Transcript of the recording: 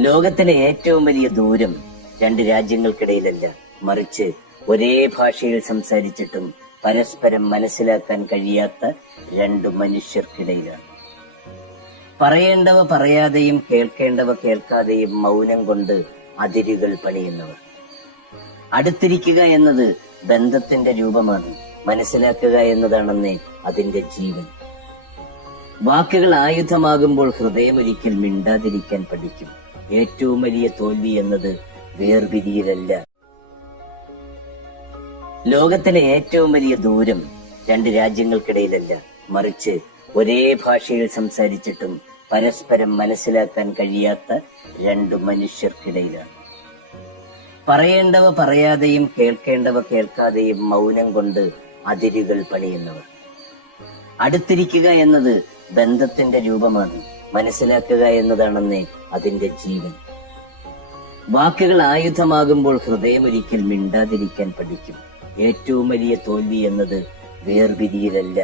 ലോകത്തിലെ ഏറ്റവും വലിയ ദൂരം രണ്ട് രാജ്യങ്ങൾക്കിടയിലല്ല, മറിച്ച് ഒരേ ഭാഷയിൽ സംസാരിച്ചിട്ടും പരസ്പരം മനസ്സിലാക്കാൻ കഴിയാത്ത രണ്ടു മനുഷ്യർക്കിടയിലാണ്. പറയേണ്ടവ പറയാതെയും കേൾക്കേണ്ടവ കേൾക്കാതെയും മൗനം കൊണ്ട് അതിരുകൾ പണിയുന്നവർ. അടുത്തിരിക്കുക എന്നത് ബന്ധത്തിന്റെ രൂപമാണ്, മനസ്സിലാക്കുക എന്നതാണെന്നേ അതിന്റെ ജീവൻ. വാക്കുകൾ ആയുധമാകുമ്പോൾ ഹൃദയമൊരിക്കൽ മിണ്ടാതിരിക്കാൻ പഠിക്കും. ഏറ്റവും വലിയ തോൽവി എന്നത് വേർപിരിയലല്ല. ലോകത്തിലെ ഏറ്റവും വലിയ ദൂരം രണ്ട് രാജ്യങ്ങൾക്കിടയിലല്ല, മറിച്ച് ഒരേ ഭാഷയിൽ സംസാരിച്ചിട്ടും പരസ്പരം മനസ്സിലാക്കാൻ കഴിയാത്ത രണ്ടു മനുഷ്യർക്കിടയിലാണ്. പറയേണ്ടവ പറയാതെയും കേൾക്കേണ്ടവ കേൾക്കാതെയും മൗനം കൊണ്ട് അതിരുകൾ പണിയുന്നവർ. അടുത്തിരിക്കുക എന്നത് ബന്ധത്തിന്റെ രൂപമാണ്, മനസ്സിലാക്കുക എന്നതാണെന്നേ അതിന്റെ ജീവൻ. വാക്കുകൾ ആയുധമാകുമ്പോൾ ഹൃദയമൊരിക്കൽ മിണ്ടാതിരിക്കാൻ പഠിക്കും. ഏറ്റവും വലിയ തോൽവി എന്നത് വേർപിരിയലല്ല.